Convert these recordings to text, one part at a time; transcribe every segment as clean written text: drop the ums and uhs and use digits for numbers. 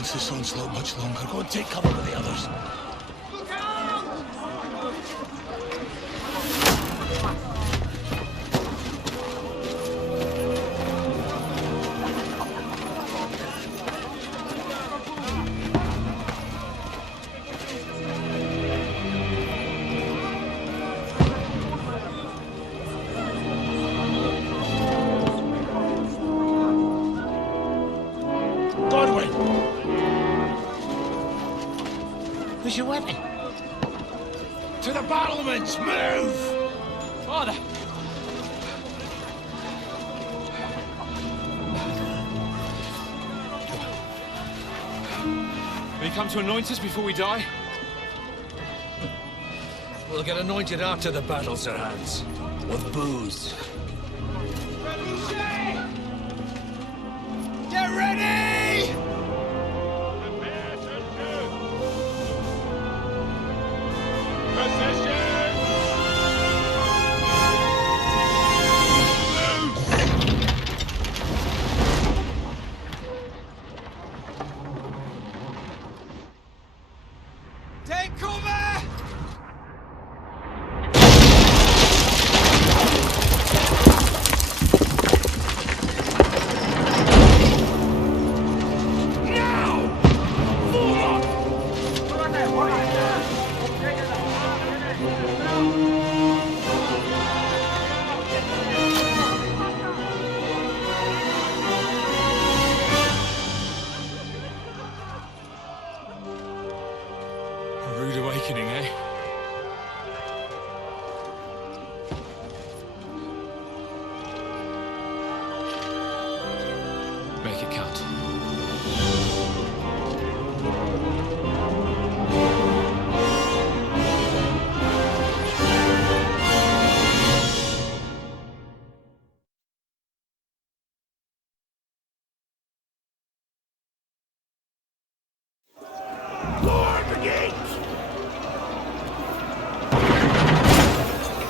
against this onslaught much longer. Go and take cover with the others. Where's your weapon? To the battlements! Move! Father! Will you come to anoint us before we die? We'll get anointed after the battles are hands. With booze. Get ready! Take cover! A rude awakening, eh? Make it count. Guard the gate!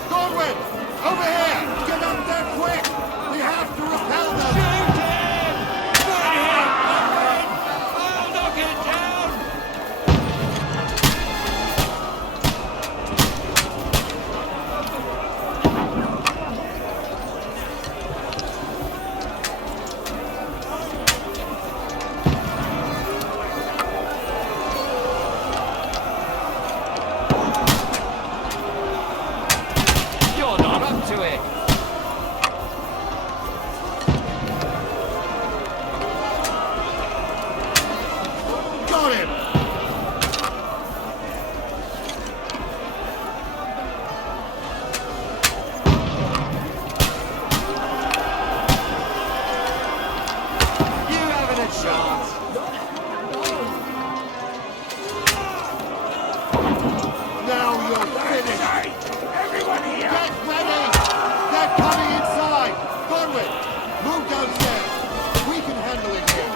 Godwin! Over here! Get up there quick! We have to repel them! Shoot him! I'll knock it down! You're not up to it! Got him! You haven't a chance! Now you're finished! Everyone here! Get ready! They're coming inside! Godwin, move downstairs! We can handle it here!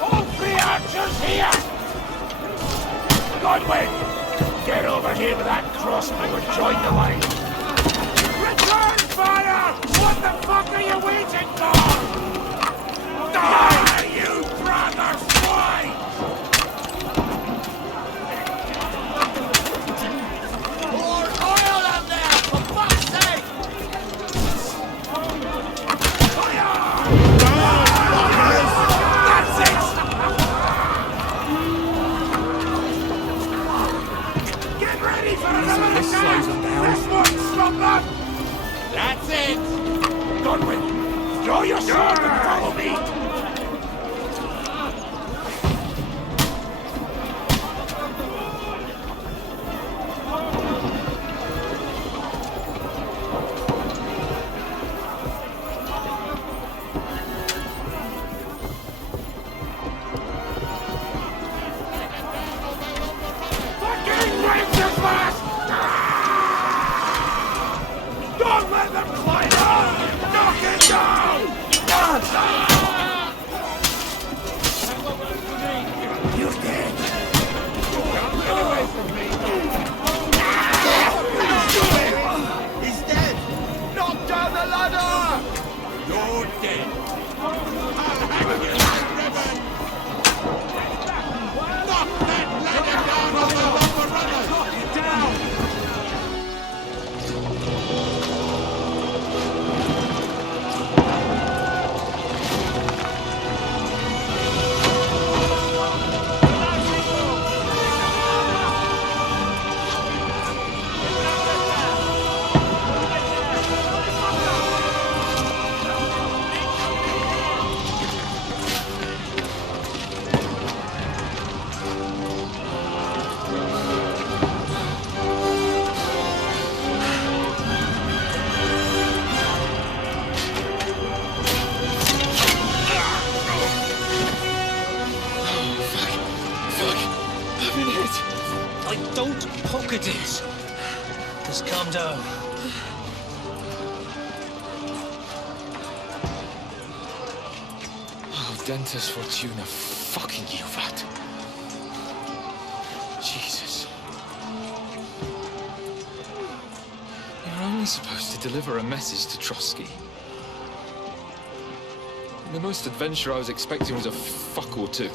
All three archers here! Godwin! Get over here with that crossbow and join the line! Return fire! What the fuck are you waiting for? Die, you brother swine! More oil out there, for fuck's sake! That's it! Get ready for another attack! This won't stop them! That's it! Godwin, draw your sword and follow me! Fucking Wenceslas! Don't let them climb up! Knock it down! You're dead! Get away from me! He's dead! Knock down the ladder! You're dead! don't pocket it. Just calm down. Oh, Dentes Fortuna, fucking you, that. Jesus. You're only supposed to deliver a message to Trotsky. The most adventure I was expecting was a fuck or two.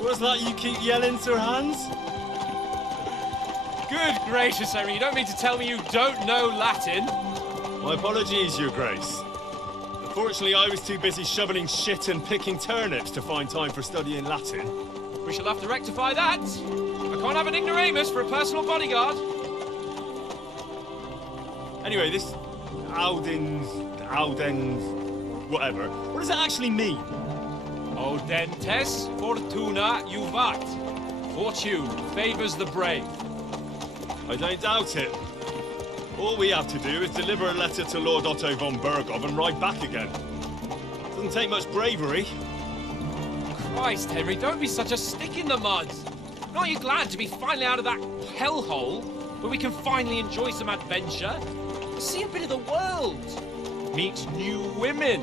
What's that you keep yelling, Sir Hans? Good gracious, Henry, you don't mean to tell me you don't know Latin? My apologies, Your Grace. Unfortunately, I was too busy shoveling shit and picking turnips to find time for studying Latin. We shall have to rectify that. I can't have an ignoramus for a personal bodyguard. Anyway, this Audens, whatever. What does it actually mean? Audentes fortuna juvat. Fortune favors the brave. I don't doubt it. All we have to do is deliver a letter to Lord Otto von Bergov and ride back again. Doesn't take much bravery. Christ, Henry, don't be such a stick in the mud. Aren't you glad to be finally out of that hellhole where we can finally enjoy some adventure? See a bit of the world. Meet new women.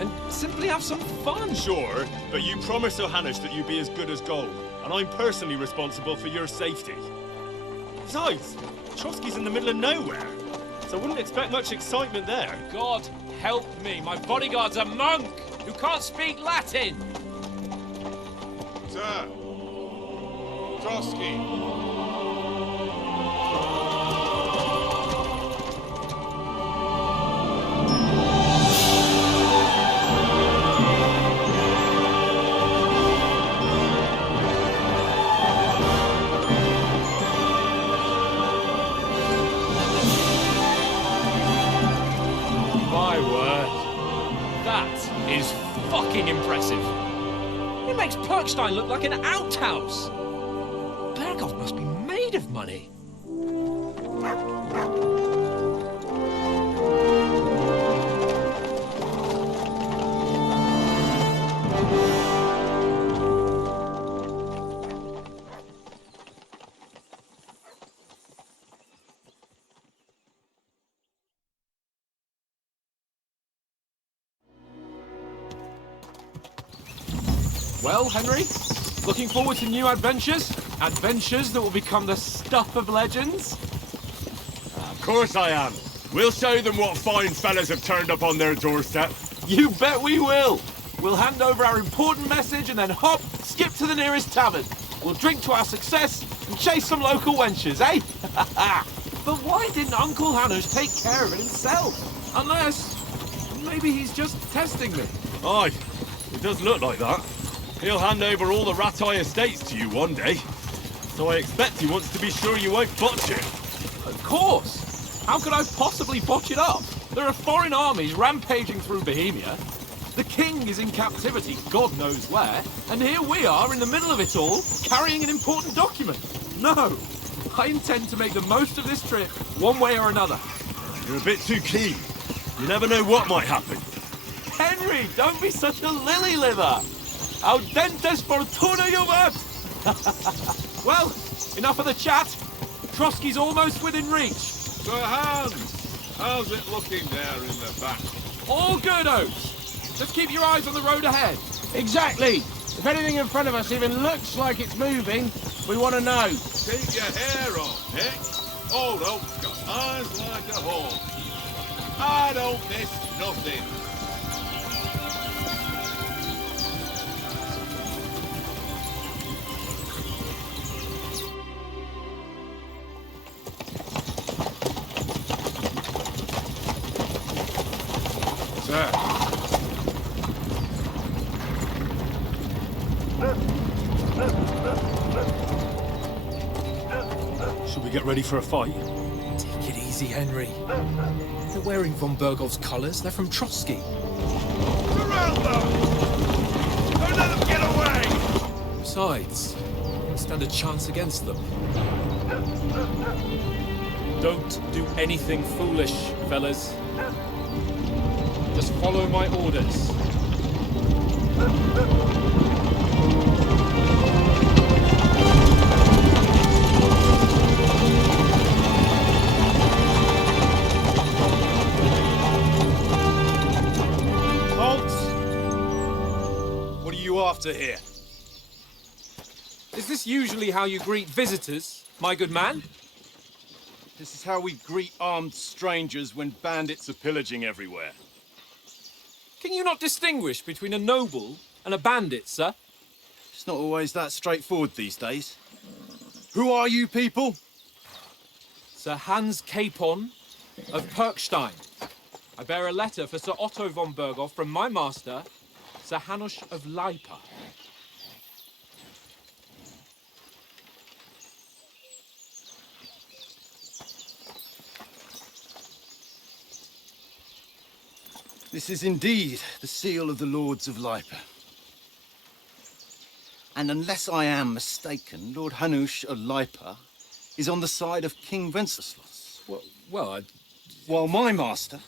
And simply have some fun. Sure, but you promised Johannes that you'd be as good as gold, and I'm personally responsible for your safety. Besides, Trotsky's in the middle of nowhere, so I wouldn't expect much excitement there. God help me, my bodyguard's a monk who can't speak Latin. Sir! Trotsky! My word. That is fucking impressive. It makes Perkstein look like an outhouse. Bergov must be made of money. Well, Henry, looking forward to new adventures? Adventures that will become the stuff of legends? Of course I am. We'll show them what fine fellas have turned up on their doorstep. You bet we will! We'll hand over our important message and then hop, skip to the nearest tavern. We'll drink to our success and chase some local wenches, eh? But why didn't Uncle Hannes take care of it himself? Unless, maybe he's just testing me. Aye, it does look like that. He'll hand over all the Ratai estates to you one day. So I expect he wants to be sure you won't botch it. Of course! How could I possibly botch it up? There are foreign armies rampaging through Bohemia. The king is in captivity, God knows where, and here we are in the middle of it all, carrying an important document. No, I intend to make the most of this trip, one way or another. You're a bit too keen. You never know what might happen. Henry, don't be such a lily-liver! Audentes fortuna juvat! Well, enough of the chat. Trotsky's almost within reach. Sir Hans, how's it looking there in the back? All good, Oates. Just keep your eyes on the road ahead. Exactly. If anything in front of us even looks like it's moving, we want to know. Keep your hair on, Nick. Old Oak's got eyes like a hawk. I don't miss nothing. Sir. Should we get ready for a fight? Take it easy, Henry. They're wearing von Bergov's colours. They're from Trotsky. Surround them! Don't let them get away! Besides, we stand a chance against them. Don't do anything foolish, fellas. Just follow my orders. What are you after here? Is this usually how you greet visitors, my good man? This is how we greet armed strangers when bandits are pillaging everywhere. Can you not distinguish between a noble and a bandit, sir? It's not always that straightforward these days. Who are you people? Sir Hans Capon of Perkstein. I bear a letter for Sir Otto von Berghoff from my master, Sir Hanush of Lipa. This is indeed the seal of the Lords of Lipa. And unless I am mistaken, Lord Hanush of Lipa is on the side of King Wenceslas. Well, While my master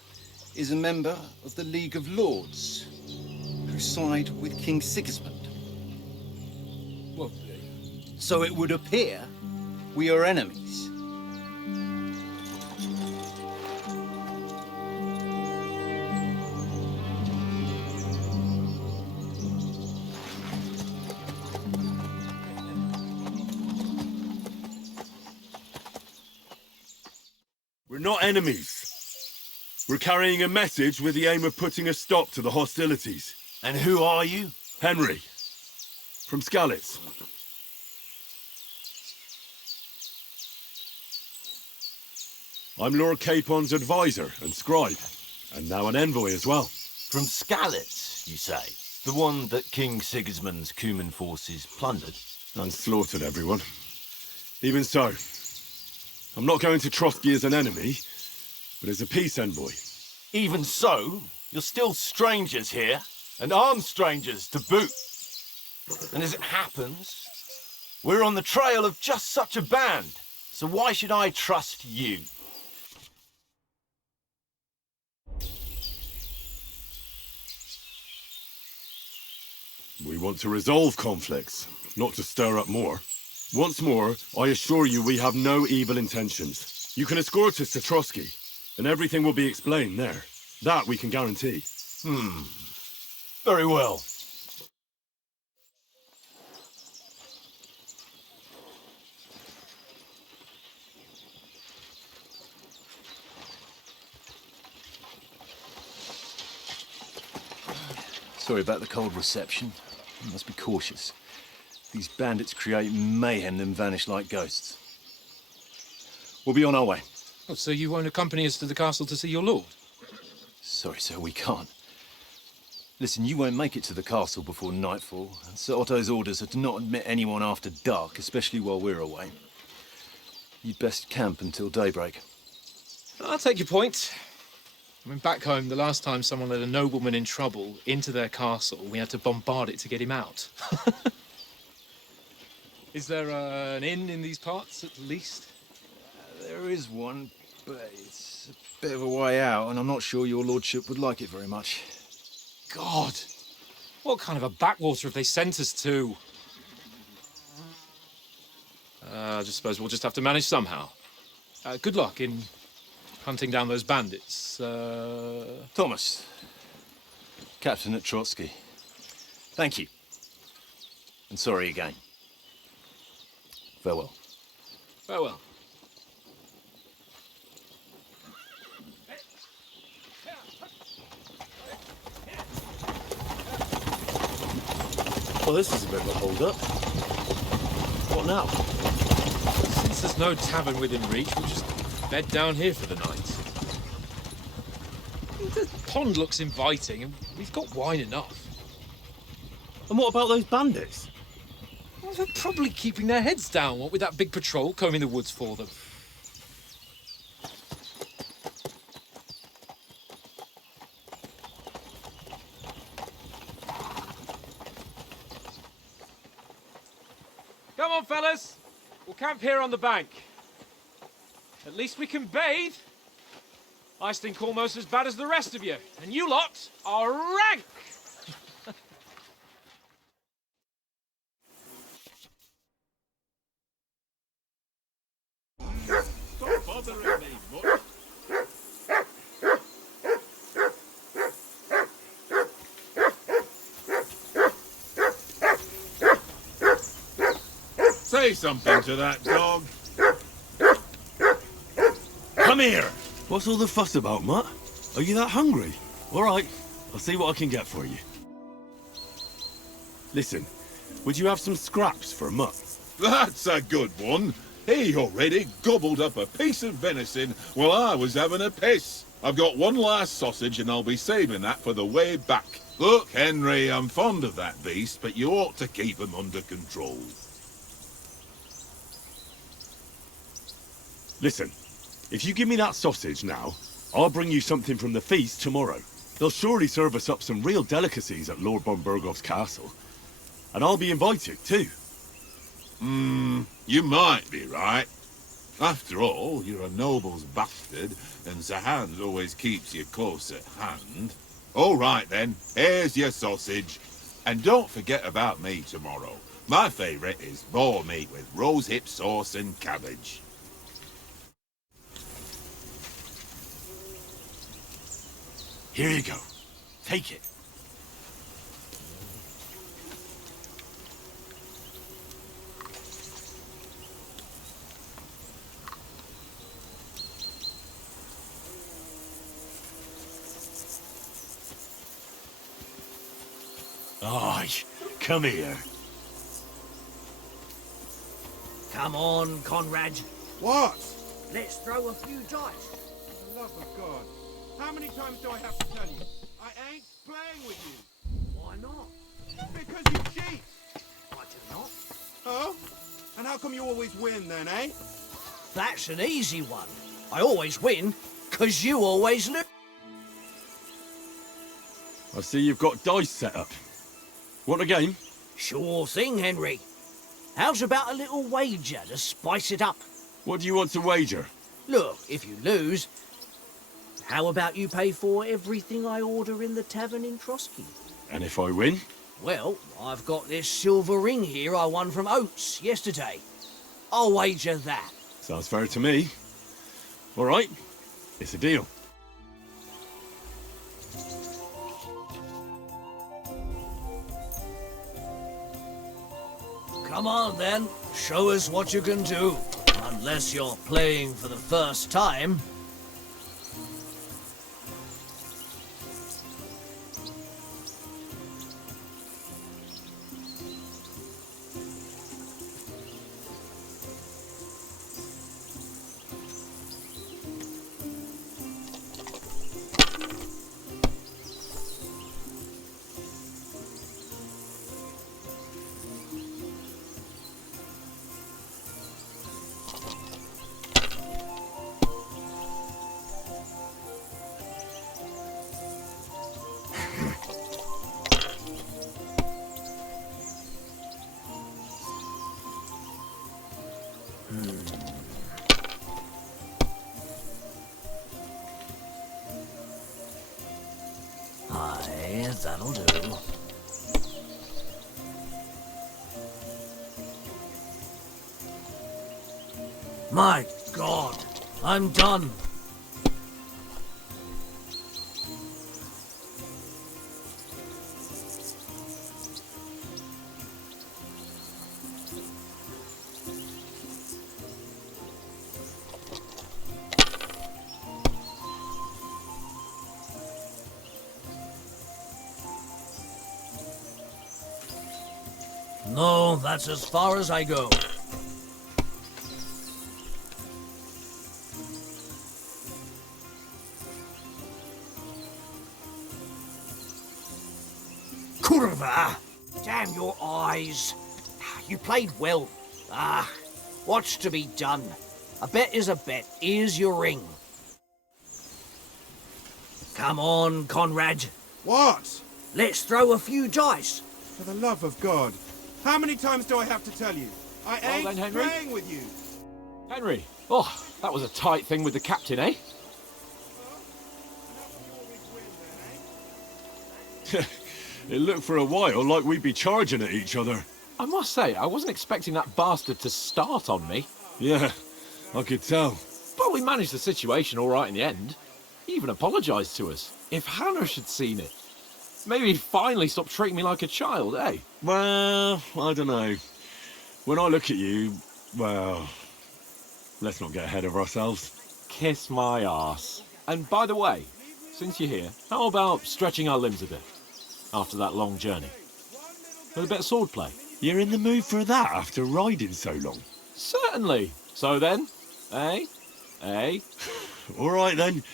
is a member of the League of Lords, who side with King Sigismund. well, So it would appear we are enemies. We're not enemies. We're carrying a message with the aim of putting a stop to the hostilities. And who are you? Henry, from Skalitz. I'm Lord Capon's advisor and scribe, and now an envoy as well. From Skalitz, you say? The one that King Sigismund's Cuman forces plundered? And slaughtered everyone. Even so, I'm not going to Trotsky as an enemy, but as a peace envoy. Even so, you're still strangers here, and armed strangers to boot. And as it happens, we're on the trail of just such a band, so why should I trust you? We want to resolve conflicts, not to stir up more. Once more, I assure you we have no evil intentions. You can escort us to Trotsky, and everything will be explained there. That we can guarantee. Very well. Sorry about the cold reception. You must be cautious. These bandits create mayhem, then vanish like ghosts. We'll be on our way. Oh, so you won't accompany us to the castle to see your lord? Sorry, sir, we can't. Listen, you won't make it to the castle before nightfall. Sir Otto's orders are to not admit anyone after dark, especially while we're away. You'd best camp until daybreak. I'll take your point. I mean, back home, the last time someone let a nobleman in trouble into their castle, we had to bombard it to get him out. Is there an inn in these parts, at least? There is one, but it's a bit of a way out, and I'm not sure your lordship would like it very much. God! What kind of a backwater have they sent us to? I just suppose we'll just have to manage somehow. Good luck in hunting down those bandits. Thomas, captain at Trotsky. Thank you. And sorry again. Farewell. Farewell. Well, this is a bit of a hold-up. What now? Since there's no tavern within reach, we'll just bed down here for the night. The pond looks inviting, and we've got wine enough. And what about those bandits? Well, they're probably keeping their heads down, what with that big patrol combing the woods for them. Come on, fellas. We'll camp here on the bank. At least we can bathe. I stink almost as bad as the rest of you, and you lot are rank! Stop bothering me, mutt. Say something to that dog. Come here! What's all the fuss about, Mutt? Are you that hungry? All right, I'll see what I can get for you. Listen, would you have some scraps for Mutt? That's a good one. He already gobbled up a piece of venison while I was having a piss. I've got one last sausage and I'll be saving that for the way back. Look, Henry, I'm fond of that beast, but you ought to keep him under control. Listen, if you give me that sausage now, I'll bring you something from the feast tomorrow. They'll surely serve us up some real delicacies at Lord von Bergov's castle. And I'll be invited, too. You might be right. After all, you're a noble's bastard, and Sir Hans always keeps you close at hand. All right, then. Here's your sausage. And don't forget about me tomorrow. My favourite is boar meat with rosehip sauce and cabbage. Here you go. Take it. Aye, come here. Come on, Conrad. What? Let's throw a few dice. For the love of God. How many times do I have to tell you? I ain't playing with you. Why not? Because you cheat. I do not. Oh? And how come you always win then, eh? That's an easy one. I always win, 'cause you always lose. I see you've got dice set up. Want a game? Sure thing, Henry. How's about a little wager to spice it up? What do you want to wager? Look, if you lose, how about you pay for everything I order in the tavern in Trotsky? And if I win? Well, I've got this silver ring here I won from Oates yesterday. I'll wager that. Sounds fair to me. All right, it's a deal. Come on then, show us what you can do. Unless you're playing for the first time. That'll do. My God, I'm done. No, that's as far as I go. Curva! Damn your eyes. You played well. What's to be done? A bet is a bet. Here's your ring. Come on, Conrad. What? Let's throw a few dice. For the love of God. How many times do I have to tell you? I ain't then, Henry. playing with you. Henry, oh, that was a tight thing with the captain, eh? It looked for a while like we'd be charging at each other. I must say, I wasn't expecting that bastard to start on me. Yeah, I could tell. But we managed the situation all right in the end. He even apologised to us. If Hannah had seen it, maybe he'd finally stop treating me like a child, eh? Well, I don't know. When I look at you, well, let's not get ahead of ourselves. Kiss my arse. And by the way, since you're here, how about stretching our limbs a bit? After that long journey. With a bit of swordplay. You're in the mood for that after riding so long? Certainly. So then, eh? Eh? All right then.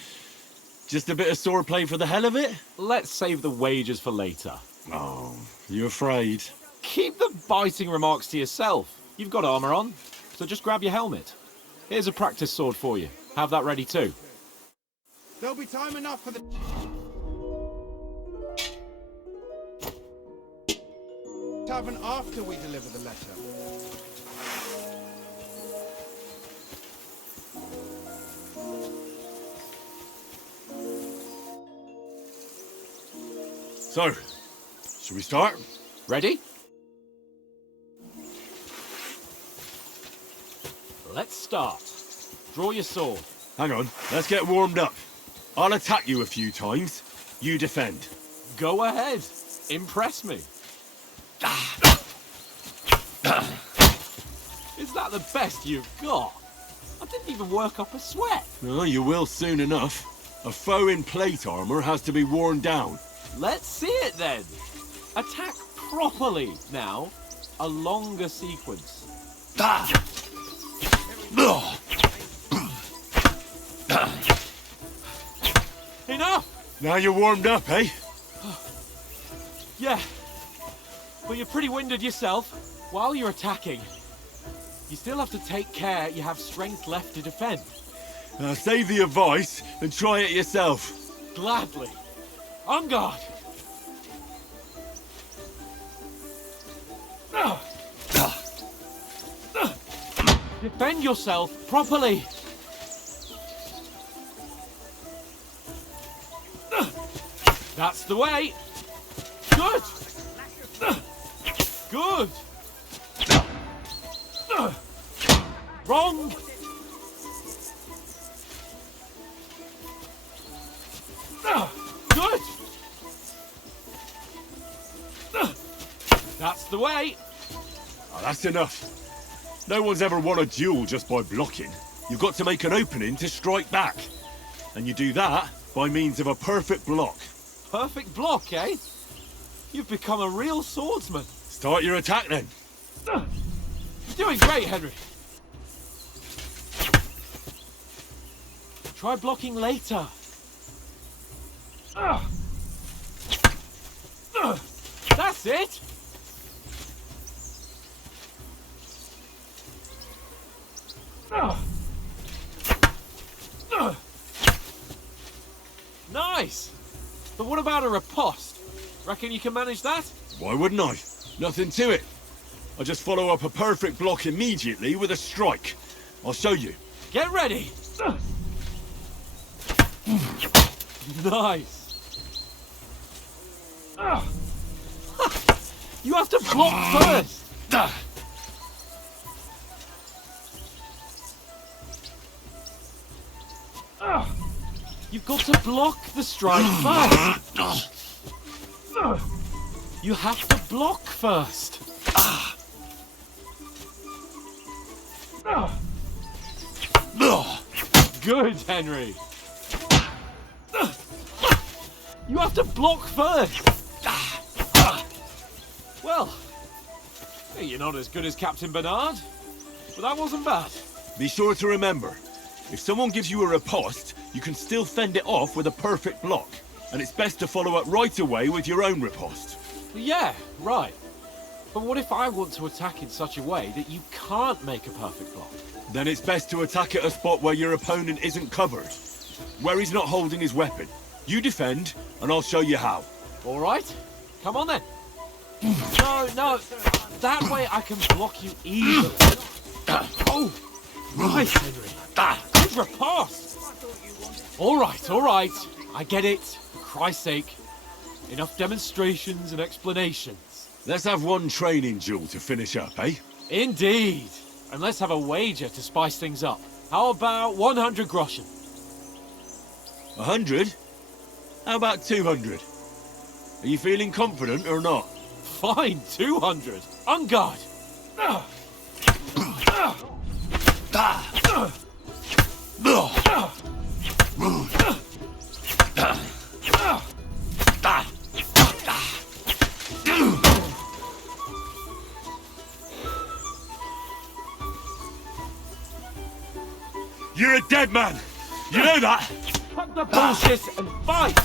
Just a bit of swordplay for the hell of it? Let's save the wages for later. Oh, you afraid? Keep the biting remarks to yourself. You've got armour on, so just grab your helmet. Here's a practice sword for you. Have that ready too. There'll be time enough for the... tavern after we deliver the letter. So, should we start? Ready? Let's start. Draw your sword. Hang on, let's get warmed up. I'll attack you a few times. You defend. Go ahead. Impress me. Is that the best you've got? I didn't even work up a sweat. Oh, you will soon enough. A foe in plate armor has to be worn down. Let's see it then. Attack properly now. A longer sequence. Enough! Now you're warmed up, eh? Yeah. But you're pretty winded yourself. While you're attacking, you still have to take care you have strength left to defend. Save the advice and try it yourself. Gladly. On guard. Defend yourself properly. That's the way. Good. Good. Wrong. Good. That's the way. Oh, that's enough. No one's ever won a duel just by blocking. You've got to make an opening to strike back. And you do that by means of a perfect block. Perfect block, eh? You've become a real swordsman. Start your attack then. You're doing great, Henry. Try blocking later. That's it. Nice. But what about a riposte? Reckon you can manage that? Why wouldn't I? Nothing to it. I just follow up a perfect block immediately with a strike. I'll show you. Get ready. Nice. You have to block first! You've got to block the strike first! You have to block first! Good, Henry! You have to block first! Well, you're not as good as Captain Bernard, but that wasn't bad. Be sure to remember, if someone gives you a riposte, you can still fend it off with a perfect block. And it's best to follow up right away with your own riposte. Yeah, right. But what if I want to attack in such a way that you can't make a perfect block? Then it's best to attack at a spot where your opponent isn't covered. Where he's not holding his weapon. You defend, and I'll show you how. All right. Come on then. No. That way I can block you easily. Oh, right, Henry. Good riposte. All right. I get it. For Christ's sake. Enough demonstrations and explanations. Let's have one training duel to finish up, eh? Indeed. And let's have a wager to spice things up. How about 100 groschen? 100? How about 200? Are you feeling confident or not? Fine, 200. On guard. You're a dead man! You know that? Cut the bullshit and fight!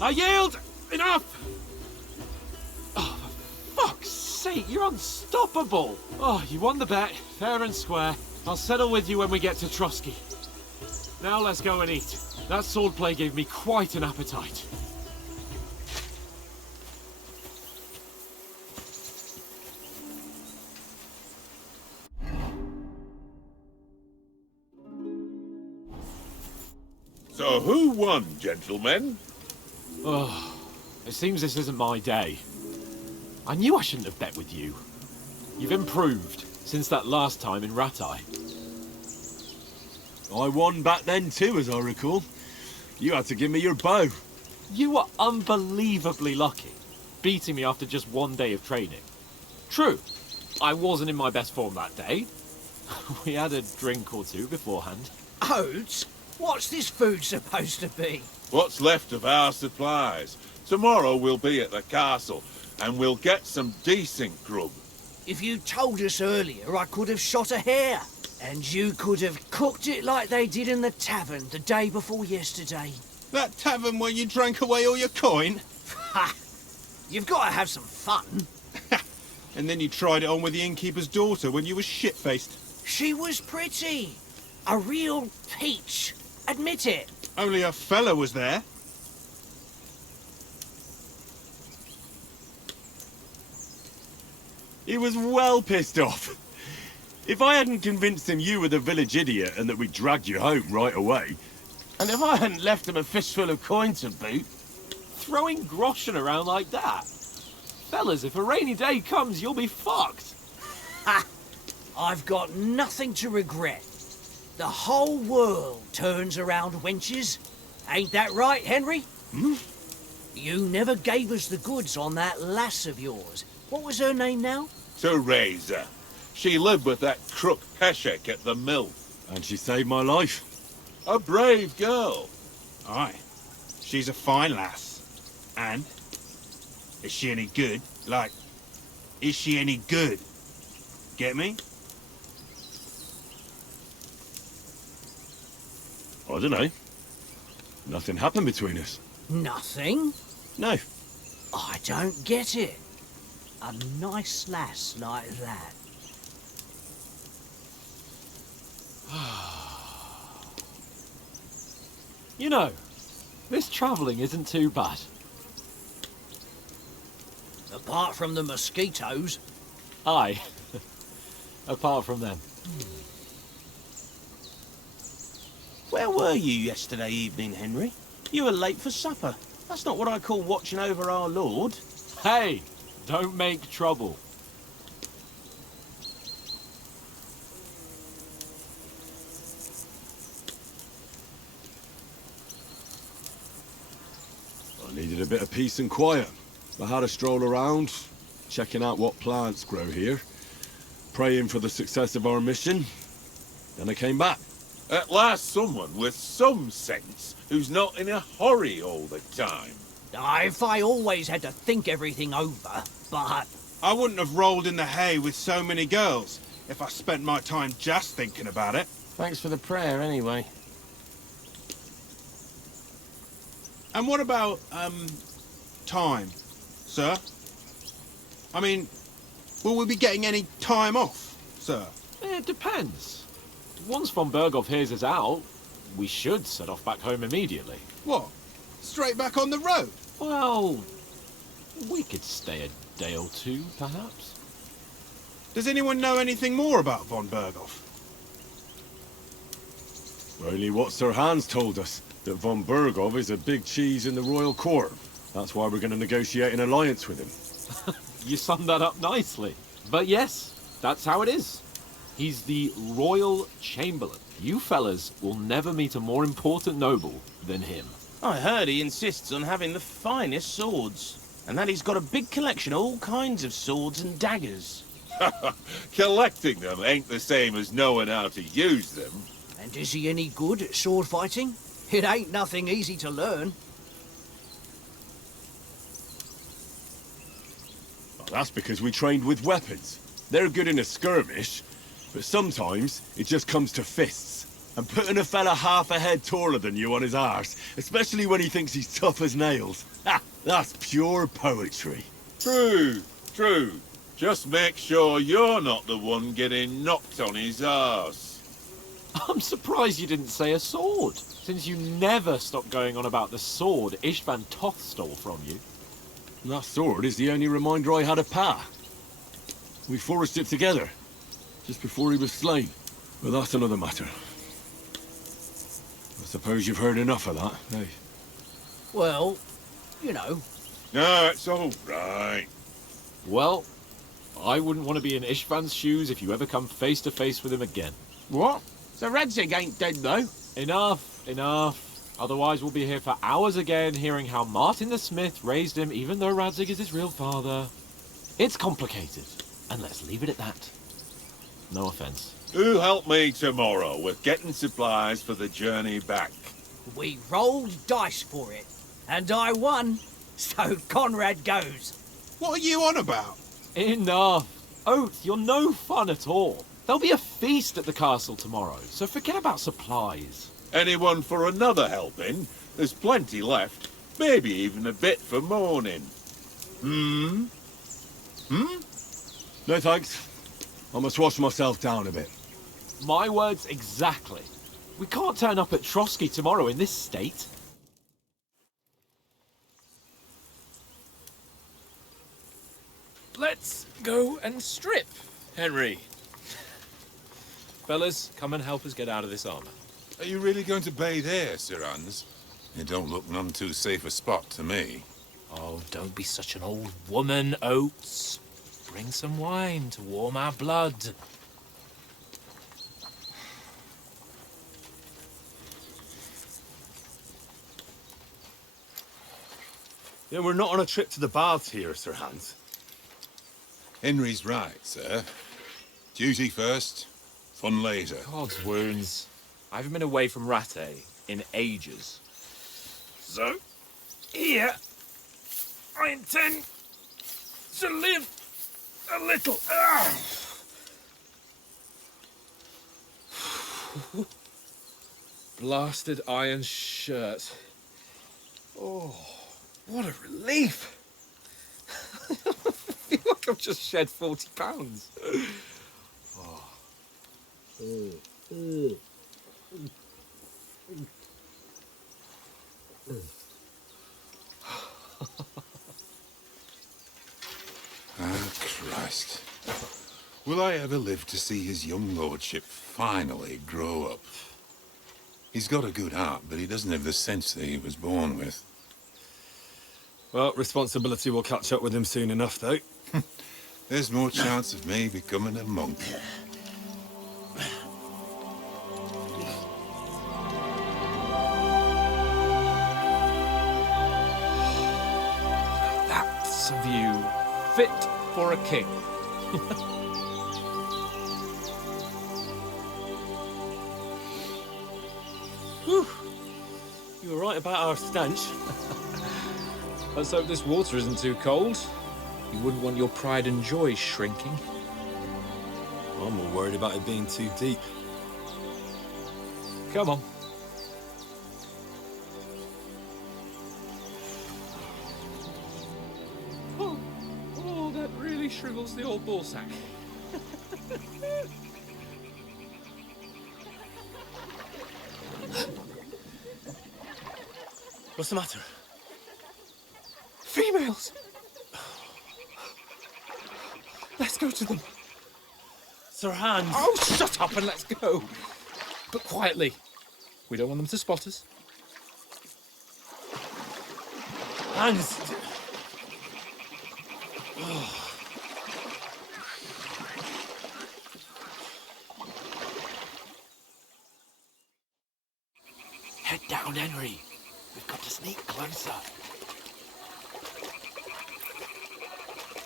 I yield! Enough! Oh, for fuck's sake, you're unstoppable! Oh, you won the bet, fair and square. I'll settle with you when we get to Trotsky. Now let's go and eat. That swordplay gave me quite an appetite. So who won, gentlemen? Oh, it seems this isn't my day. I knew I shouldn't have bet with you. You've improved since that last time in Ratai. I won back then too, as I recall. You had to give me your bow. You were unbelievably lucky, beating me after just one day of training. True, I wasn't in my best form that day. We had a drink or two beforehand. Oats? What's this food supposed to be? What's left of our supplies. Tomorrow we'll be at the castle, and we'll get some decent grub. If you told us earlier, I could have shot a hare. And you could have cooked it like they did in the tavern the day before yesterday. That tavern where you drank away all your coin? Ha! You've got to have some fun. And then you tried it on with the innkeeper's daughter when you were shit-faced. She was pretty. A real peach. Admit it. Only a fella was there. He was well pissed off. If I hadn't convinced him you were the village idiot and that we dragged you home right away, And if I hadn't left him a fistful of coin to boot, throwing groschen around like that. Fellas, if a rainy day comes, you'll be fucked. Ha! I've got nothing to regret. The whole world turns around wenches. Ain't that right, Henry? Hmm? You never gave us the goods on that lass of yours. What was her name now? Teresa. She lived with that crook Peshek at the mill. and she saved my life. A brave girl. Aye. She's a fine lass. And? Is she any good? Like, is she any good? Get me? I don't know. Nothing happened between us. Nothing? No. I don't get it. A nice lass like that. You know, this travelling isn't too bad. Apart from the mosquitoes. Aye. Apart from them. Where were you yesterday evening, Henry? You were late for supper. That's not what I call watching over our Lord. Hey, don't make trouble. I needed a bit of peace and quiet. I had a stroll around, checking out what plants grow here, praying for the success of our mission. Then I came back. At last someone with some sense who's not in a hurry all the time. If I always had to think everything over, but... I wouldn't have rolled in the hay with so many girls if I spent my time just thinking about it. Thanks for the prayer, anyway. And what about, time, sir? I mean, will we be getting any time off, sir? It depends. Once von Berghoff hears us out, we should set off back home immediately. What? Straight back on the road? Well, we could stay a day or two, perhaps. Does anyone know anything more about von Berghoff? Only what Sir Hans told us, that von Berghoff is a big cheese in the royal court. That's why we're going to negotiate an alliance with him. You summed that up nicely. But yes, that's how it is. He's the Royal Chamberlain. You fellas will never meet a more important noble than him. I heard he insists on having the finest swords, and that he's got a big collection of all kinds of swords and daggers. Collecting them ain't the same as knowing how to use them. And is he any good at sword fighting? It ain't nothing easy to learn. Well, that's because we trained with weapons. They're good in a skirmish, but sometimes it just comes to fists. And putting a fella half a head taller than you on his arse, especially when he thinks he's tough as nails. Ha! That's pure poetry. True, true. Just make sure you're not the one getting knocked on his arse. I'm surprised you didn't say a sword, since you never stop going on about the sword Ishvan Toth stole from you. That sword is the only reminder I had of Pa. We forged it together, just before he was slain. But that's another matter. I suppose you've heard enough of that, eh? Well, you know. No, it's all right. Well, I wouldn't want to be in Ishvan's shoes if you ever come face to face with him again. What? So Radzig ain't dead, though? Enough, enough. Otherwise we'll be here for hours again hearing how Martin the Smith raised him even though Radzig is his real father. It's complicated, and let's leave it at that. No offense. Who helped me tomorrow with getting supplies for the journey back? We rolled dice for it, and I won. So Conrad goes. What are you on about? Enough. Oath, you're no fun at all. There'll be a feast at the castle tomorrow, so forget about supplies. Anyone for another helping? There's plenty left. Maybe even a bit for morning. No thanks. I must wash myself down a bit. My words exactly. We can't turn up at Trotsky tomorrow in this state. Let's go and strip, Henry. Fellas, come and help us get out of this armor. Are you really going to bathe here, Sir Hans? It don't look none too safe a spot to me. Oh, don't be such an old woman, Oates. Bring some wine to warm our blood. Yeah, we're not on a trip to the baths here, Sir Hans. Henry's right, sir. Duty first, fun later. God's wounds. I haven't been away from Rattay in ages. So, here, I intend to live a little. Blasted iron shirt. Oh, what a relief. I feel like I've just shed 40 pounds. Ah, Christ. Will I ever live to see his young lordship finally grow up? He's got a good heart, but he doesn't have the sense that he was born with. Well, responsibility will catch up with him soon enough, though. There's more chance of me becoming a monk. That's a view fit for a king. Whew. You were right about our stench. Let's hope this water isn't too cold. You wouldn't want your pride and joy shrinking. I'm more worried about it being too deep. Come on. Oh, that really shrivels the old ballsack. What's the matter? Females! Let's go to them. Sir Hans! Oh, shut up and let's go. But quietly. We don't want them to spot us. Hans! Head down, Henry. We've got to sneak closer.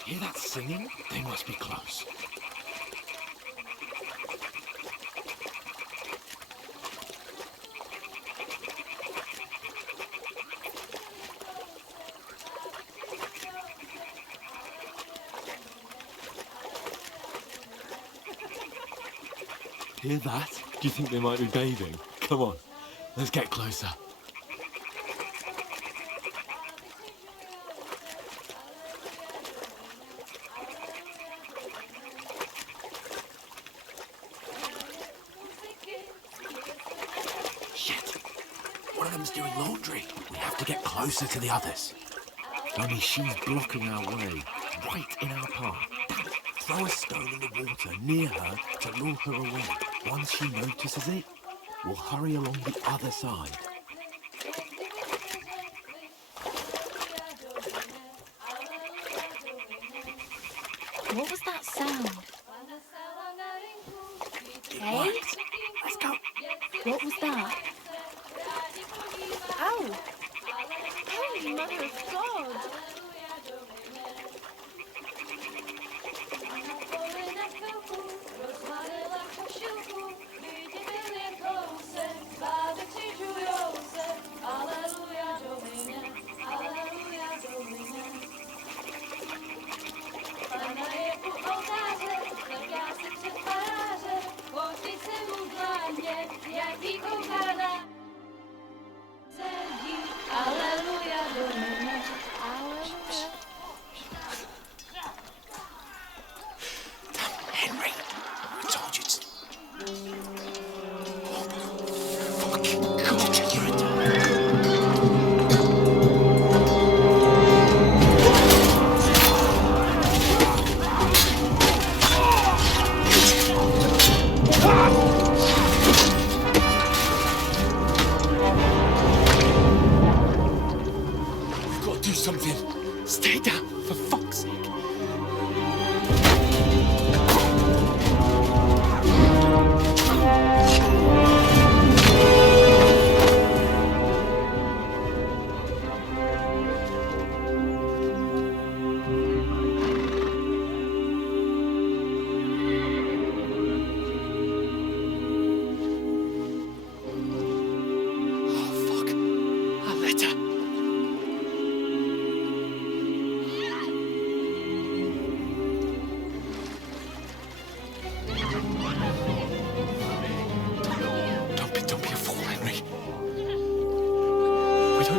Hear that singing? They must be close. Hear that? Do you think they might be bathing? Come on, let's get closer. Shit! One of them's doing laundry. We have to get closer to the others. Only she's blocking our way, right in our path. Throw a stone in the water near her to lure her away. Once she notices it, we'll hurry along the other side. What was that sound? Hey? Let's go. What was that? Ow! Holy Mother of God!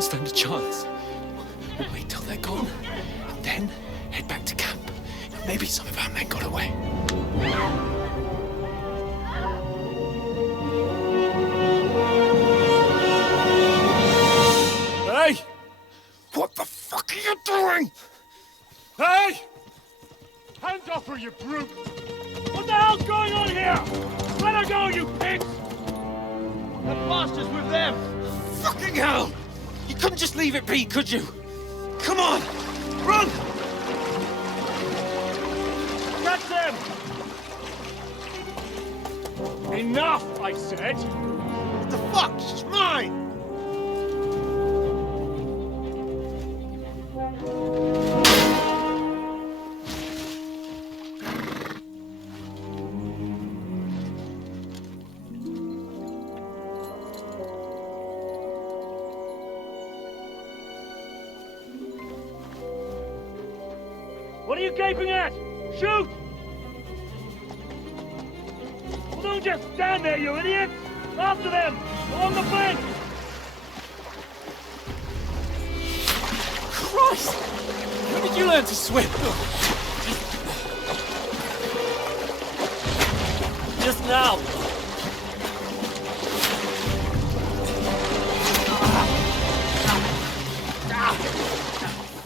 stand a chance. We'll wait till they're gone, and then head back to camp. Maybe some of our men got away. Hey! What the fuck are you doing? Hey! Hands off her, you brute! What the hell's going on here? Let her go, you pigs! The bastards with them! Fucking hell! You couldn't just leave it be, could you? Come on! Run! Catch them! Enough, I said! What the fuck? She's mine! What are you gaping at? Shoot! Well, don't just stand there, you idiots! After them! Along the bank! Christ! When did you learn to swim? Just now!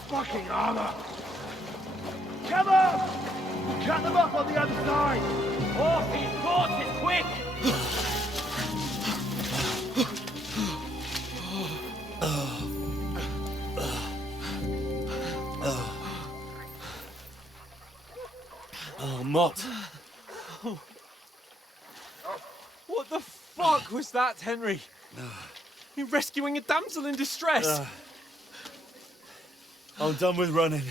Fucking armor! Come on! Cut them up on the other side! Horses, horses, quick! Oh, Mott. What the fuck was that, Henry? You're rescuing a damsel in distress. I'm done with running.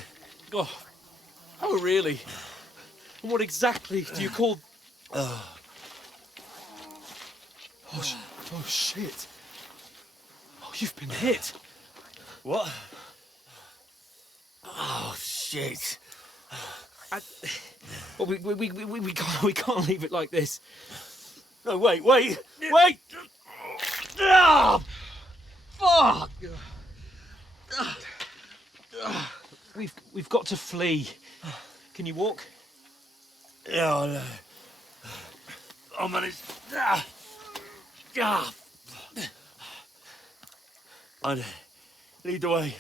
Oh, really? And what exactly do you call... Oh, shit. Oh, you've been hit. What? Oh, shit. Well, we can't leave it like this. No, wait! Ah! Fuck! We've got to flee. Can you walk? Yeah, I know. I'll manage. I'd lead the way.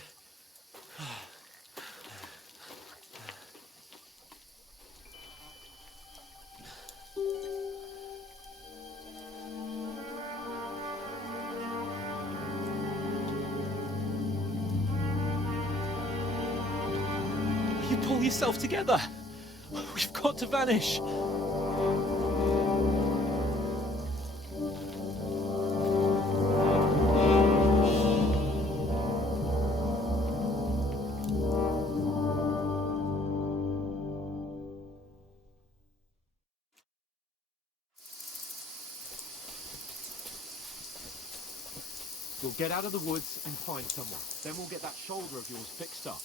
You pull yourself together. We've got to vanish. We'll get out of the woods and find someone. Then we'll get that shoulder of yours fixed up.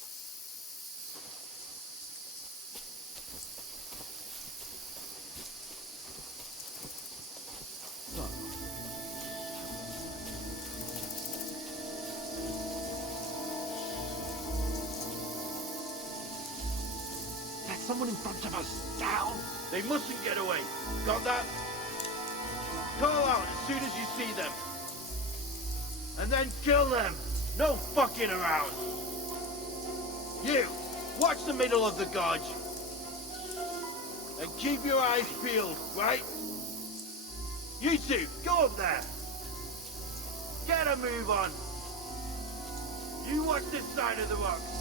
There's someone in front of us! Down! They mustn't get away. Got that? Call out as soon as you see them. And then kill them. No fucking around. You, watch the middle of the gorge. And keep your eyes peeled, right? You two, go up there. Get a move on. You watch this side of the rocks.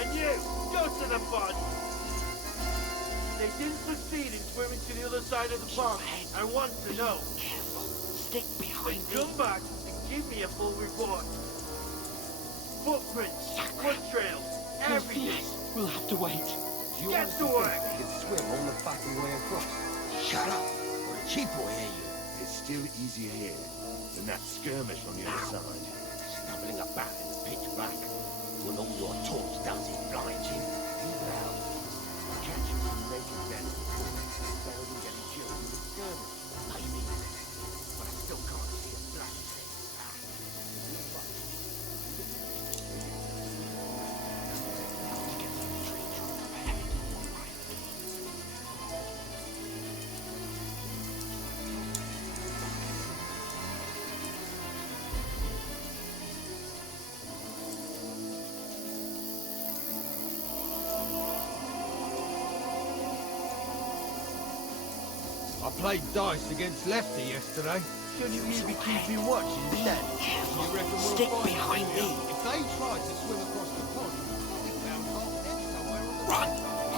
And you, go to the pond. They didn't succeed in swimming to the other side of the pond. I want to know. Careful. Stick behind Then come back and give me a full report. Footprints, foot trails, everything. We'll have to wait. Get to work. You can swim all the fucking way across. Shut up, or the chief will hear you. It's still easier here than that skirmish on the other side. Stumbling about in the pitch black, when all your torch does is blind you. Now, catch you some naked men. Better than getting killed in the skirmish. Maybe, but I still can't see a black thing. I played dice against Lefty yesterday. Shouldn't you be keeping watch instead? You reckon we'll Stick find behind him? me. If they tried to swim across the pond, we found half dead somewhere on the Run!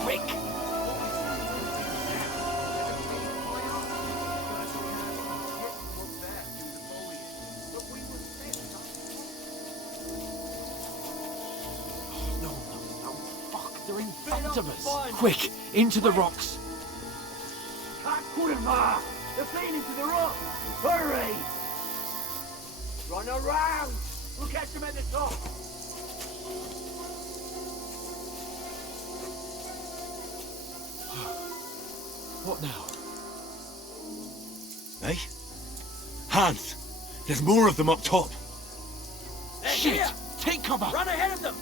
Quick! They're in front of us. Quick, into the rocks. Kurva! They're fleeing into the rock! Hurry! Run around! We'll catch them at the top! What now? Hey? Hans! There's more of them up top! They're Shit! here. Take cover! Run ahead of them!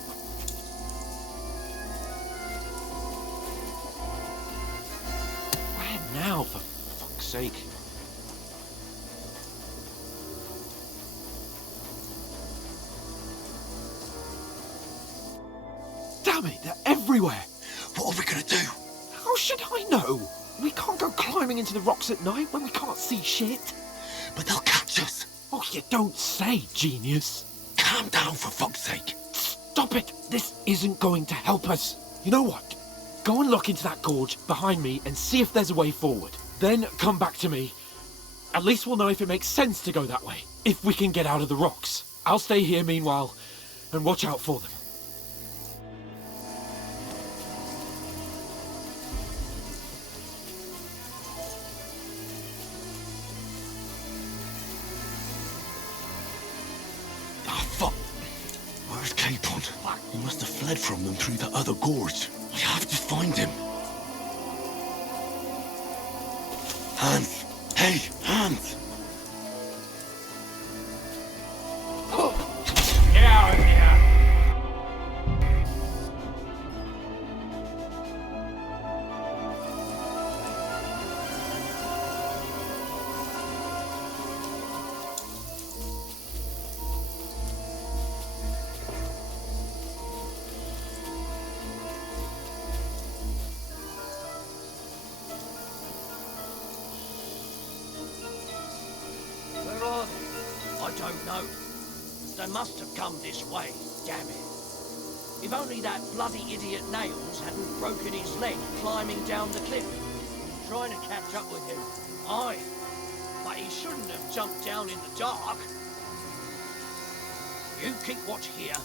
Where now, for fuck's sake? Damn it, they're everywhere! What are we gonna do? How should I know? We can't go climbing into the rocks at night when we can't see shit. But they'll catch us! Oh, you don't say, genius. Calm down, for fuck's sake! Stop it! This isn't going to help us. You know what? Go and look into that gorge behind me and see if there's a way forward. Then come back to me. At least we'll know if it makes sense to go that way. If we can get out of the rocks. I'll stay here meanwhile and watch out for them. Ah, fuck! Where's Capon? He must have fled from them through the other gorge. I have to find him. Hans! Hey, Hans! Get out of here! Where are they? I don't know. They must have come this way, damn it. If only that bloody idiot Nails hadn't broken his leg climbing down the cliff. I'm trying to catch up with him. Aye, but he shouldn't have jumped down in the dark. You keep watch here,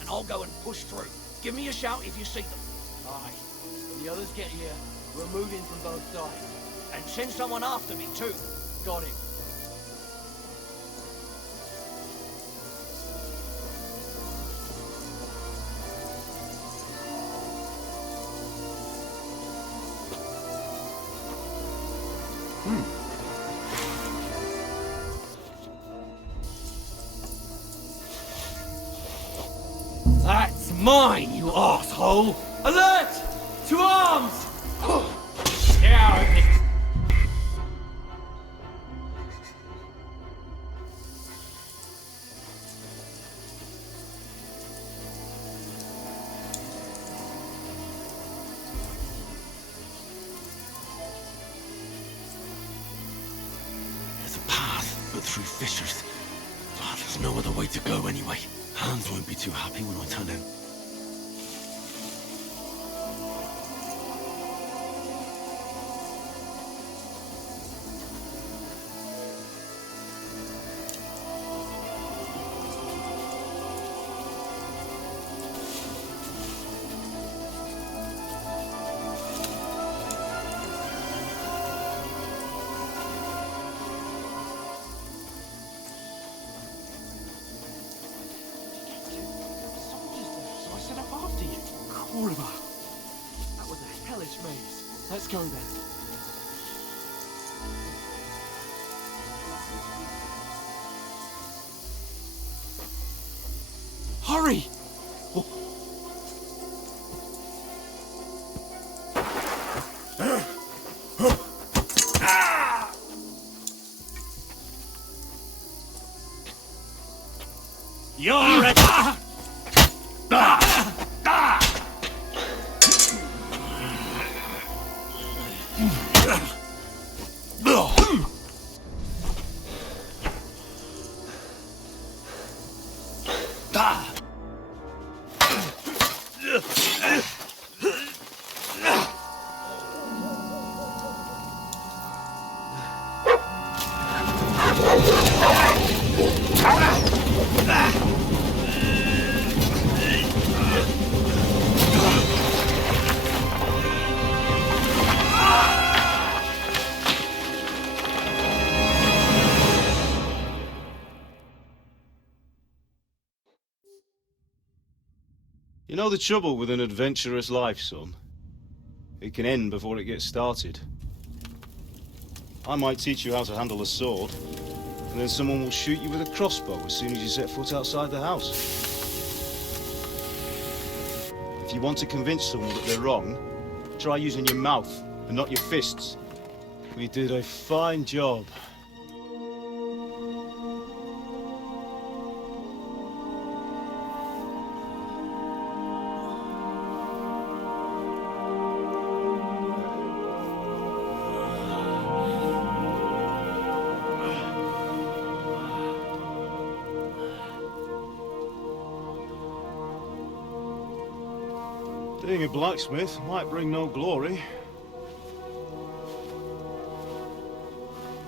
and I'll go and push through. Give me a shout if you see them. Aye. When the others get here, we'll move in from both sides. And send someone after me too. Got it. That's mine, you asshole! Alert! To arms! Get out of here! There's a path, but through fissures. Ah, there's no other way to go anyway. Hans won't be too happy when I turn in. That was a hellish maze. Let's go then. Hurry! You're it! You know the trouble with an adventurous life, son? It can end before it gets started. I might teach you how to handle a sword, and then someone will shoot you with a crossbow as soon as you set foot outside the house. If you want to convince someone that they're wrong, try using your mouth and not your fists. We did a fine job. Being a blacksmith might bring no glory,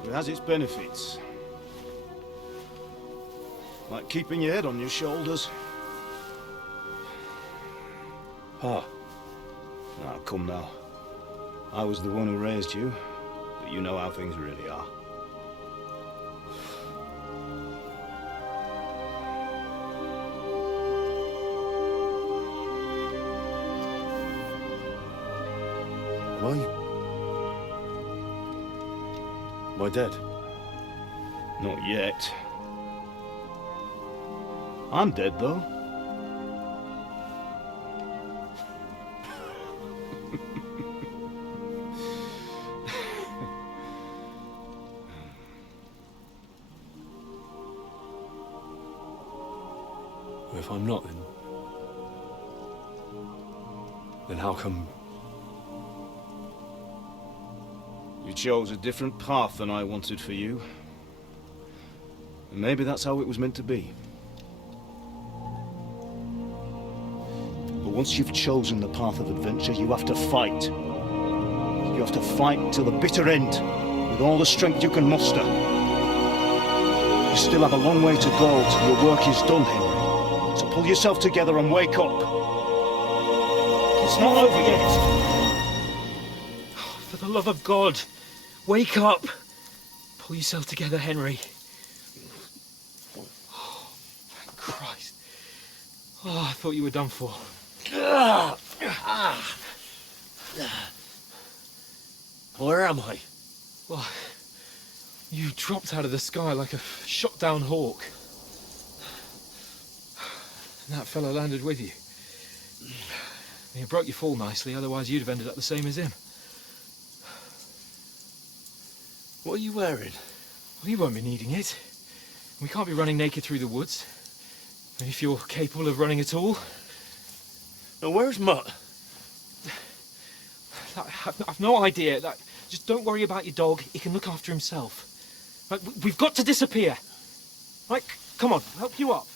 but it has its benefits. Like keeping your head on your shoulders. Ah. Now, come now. I was the one who raised you, but you know how things really are. Am I dead? Not yet. I'm dead, though. If I'm not, then how come... You chose a different path than I wanted for you. And maybe that's how it was meant to be. But once you've chosen the path of adventure, you have to fight. You have to fight till the bitter end, with all the strength you can muster. You still have a long way to go till your work is done, Henry. So pull yourself together and wake up. It's not over yet. For the love of God, wake up! Pull yourself together, Henry. Oh, thank Christ. Oh, I thought you were done for. Where am I? Well, you dropped out of the sky like a shot-down hawk. And that fella landed with you. You broke your fall nicely, otherwise you'd have ended up the same as him. What are you wearing? Well, you won't be needing it. We can't be running naked through the woods. And if you're capable of running at all. Now, where's Mutt? I've no idea. Just don't worry about your dog. He can look after himself. Right, we've got to disappear. Right, come on, I'll help you up.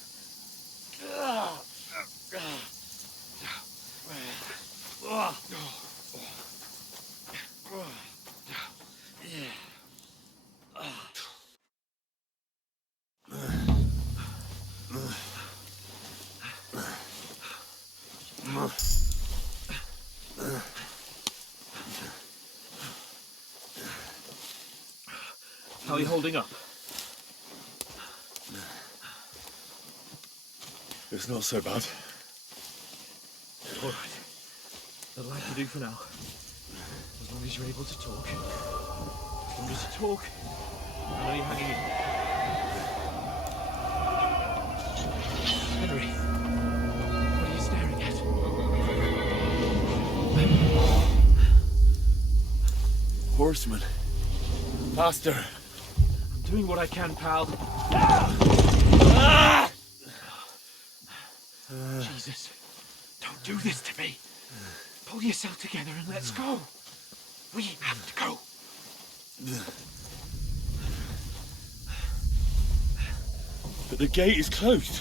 How are you holding up? It's not so bad. All right. That'll have to do for now. As long as you're able to talk. As long as you talk, I know you're hanging in. Henry, what are you staring at? Horseman. Faster. I'm doing what I can, pal. Jesus, don't do this to me. Pull yourself together and let's go. We have to go. But the gate is closed.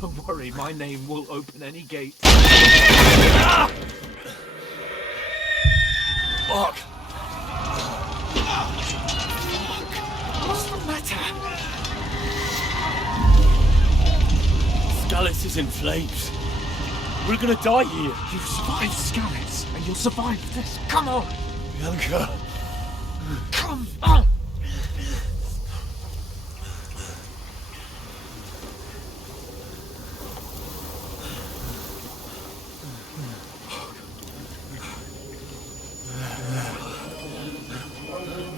Don't worry, my name will open any gate. Fuck! Malus is in flames. We're gonna die here. You survived Skalitz, and you'll survive this. Come on! Bianca. Come on!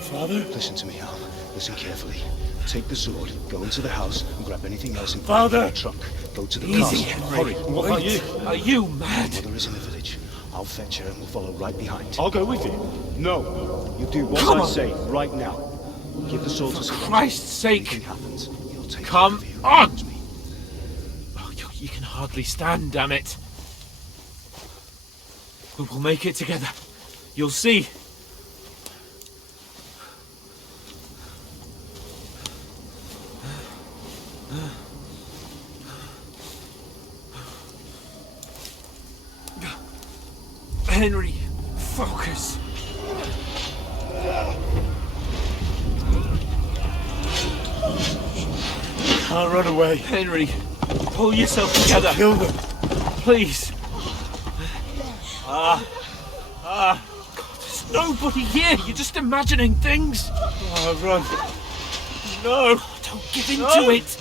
Father? Listen to me, Al. Listen carefully. Take the sword, go into the house, and grab anything else in Father! the trunk. Go to the Easy, castle. Henry. Hurry. What about you? Are you mad? Mother is in the village. I'll fetch her and we'll follow right behind. I'll go with you. No. You do what Come I on. say right now. Give the sword to For someone. Christ's sake! Anything happens, you'll take Come care of you. on! Promise me. Oh, you can hardly stand, damn it. We'll make it together. You'll see. Henry, focus. Can't run away. Henry, pull yourself together. Kill them. Please. There's nobody here. You're just imagining things. Oh, run. No. Don't give in to it.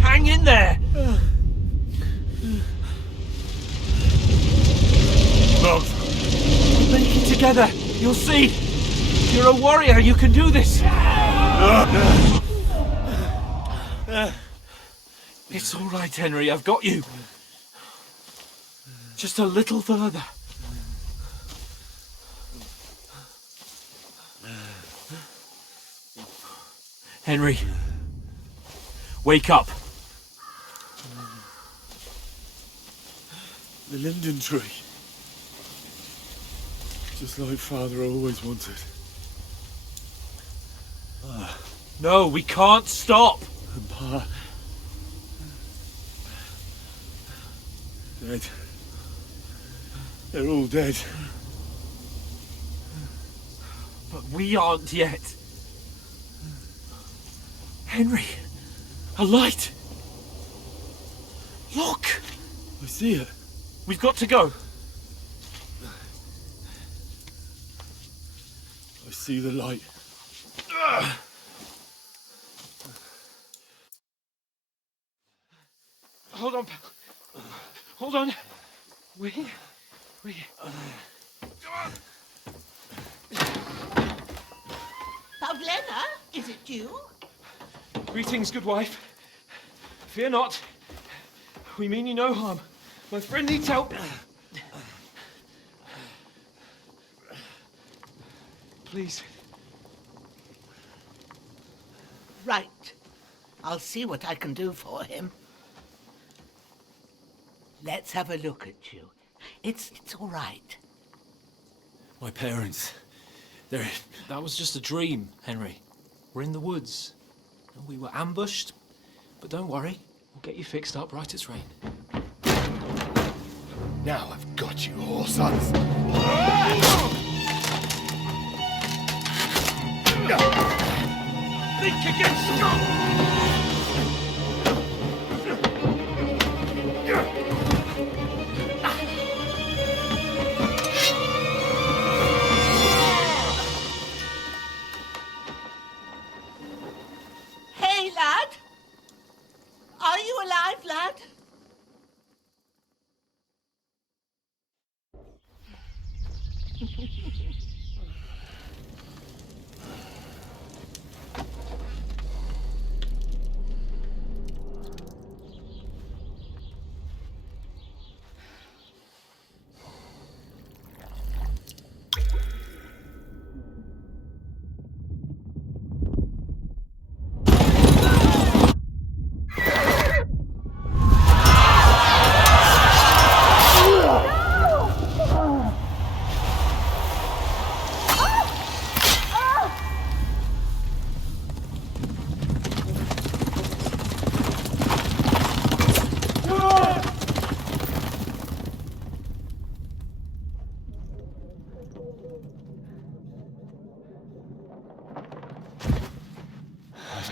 Hang in there. Mom. Make it together. You'll see. You're a warrior. You can do this. It's all right, Henry. I've got you. Just a little further. Henry, wake up. The linden tree. Just like Father always wanted. No, we can't stop. And Pa. Dead. They're all dead. But we aren't yet. Henry, a light. Look. I see it. We've got to go. I see the light. Hold on, pal. Hold on. We're here. We're here. Pavlena, is it you? Greetings, good wife. Fear not. We mean you no harm. My friend needs help. Please. Right. I'll see what I can do for him. Let's have a look at you. It's all right. My parents. That was just a dream, Henry. We're in the woods. We were ambushed, but don't worry. We'll get you fixed up right as rain. Now I've got you, whore sons. Think against Scott! Hey, lad! Are you alive, lad?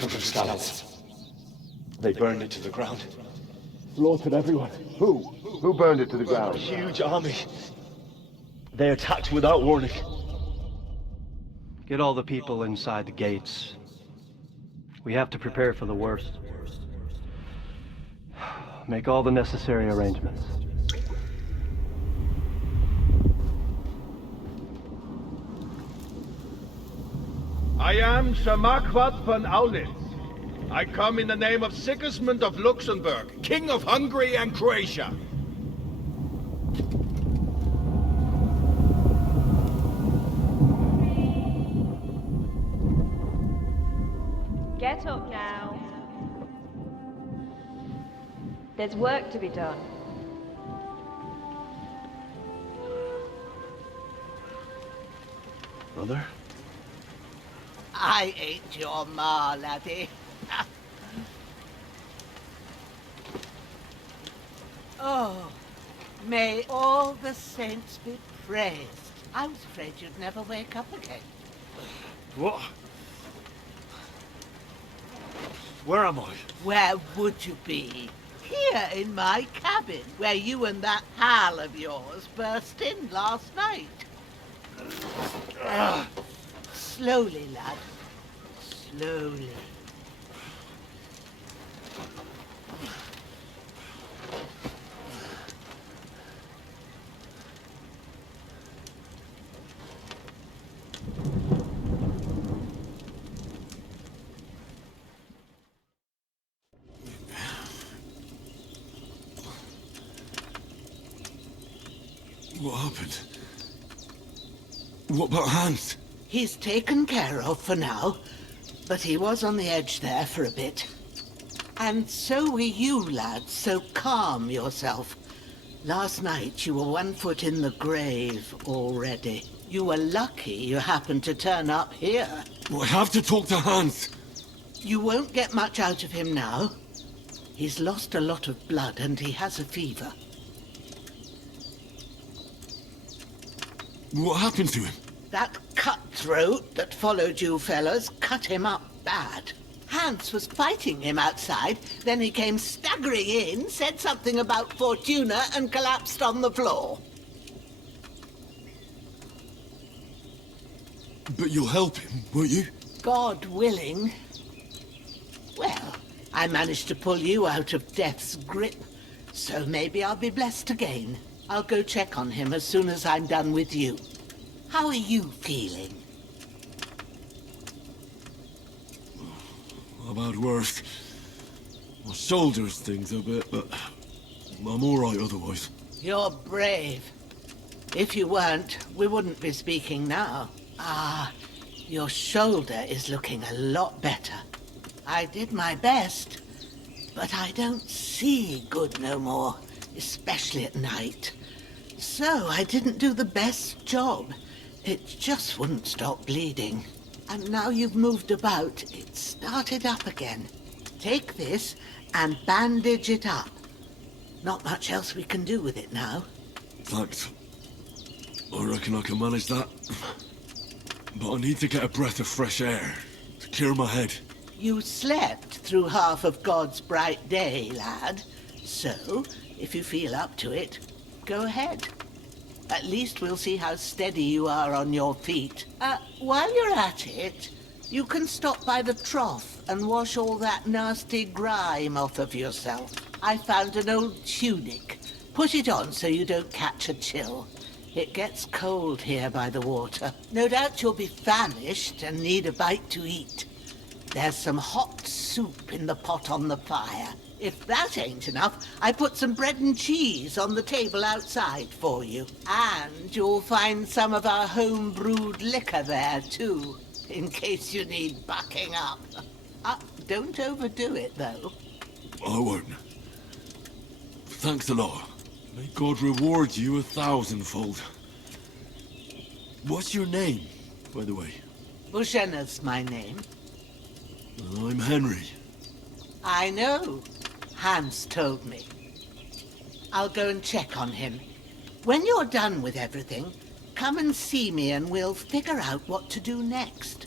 Look at Skalitz. They burned it to the ground. slaughtered everyone. Who? Who burned it to the A ground? huge army. They attacked without warning. Get all the people inside the gates. We have to prepare for the worst. Make all the necessary arrangements. I am Sir Marquardt von Aulitz. I come in the name of Sigismund of Luxembourg, King of Hungary and Croatia. Get up now. There's work to be done. Mother? I ain't your ma, laddie. Oh, may all the saints be praised. I was afraid you'd never wake up again. What? Where am I? Where would you be? Here in my cabin, where you and that pal of yours burst in last night. Slowly, lad. Slowly. What happened? What about Hans? He's taken care of for now, but he was on the edge there for a bit. And so were you, lad, so calm yourself. Last night you were 1 foot in the grave already. You were lucky you happened to turn up here. Well, I have to talk to Hans. You won't get much out of him now. He's lost a lot of blood and he has a fever. What happened to him? That cutthroat that followed you fellas cut him up bad. Hans was fighting him outside, then he came staggering in, said something about Fortuna and collapsed on the floor. But you'll help him, won't you? God willing. Well, I managed to pull you out of death's grip, so maybe I'll be blessed again. I'll go check on him as soon as I'm done with you. How are you feeling? I've had worse. My shoulder stings a bit, but I'm all right otherwise. You're brave. If you weren't, we wouldn't be speaking now. Ah, your shoulder is looking a lot better. I did my best, but I don't see good no more, especially at night. So I didn't do the best job. It just wouldn't stop bleeding. And now you've moved about, it started up again. Take this and bandage it up. Not much else we can do with it now. Thanks. I reckon I can manage that. But I need to get a breath of fresh air to clear my head. You slept through half of God's bright day, lad. So, if you feel up to it, go ahead. At least we'll see how steady you are on your feet. While you're at it, you can stop by the trough and wash all that nasty grime off of yourself. I found an old tunic. Put it on so you don't catch a chill. It gets cold here by the water. No doubt you'll be famished and need a bite to eat. There's some hot soup in the pot on the fire. If that ain't enough, I put some bread and cheese on the table outside for you. And you'll find some of our home-brewed liquor there, too, in case you need bucking up. Don't overdo it, though. I won't. Thanks a lot. May God reward you 1,000-fold. What's your name, by the way? Bushenna's my name. I'm Henry. I know. Hans told me. I'll go and check on him. When you're done with everything, come and see me and we'll figure out what to do next.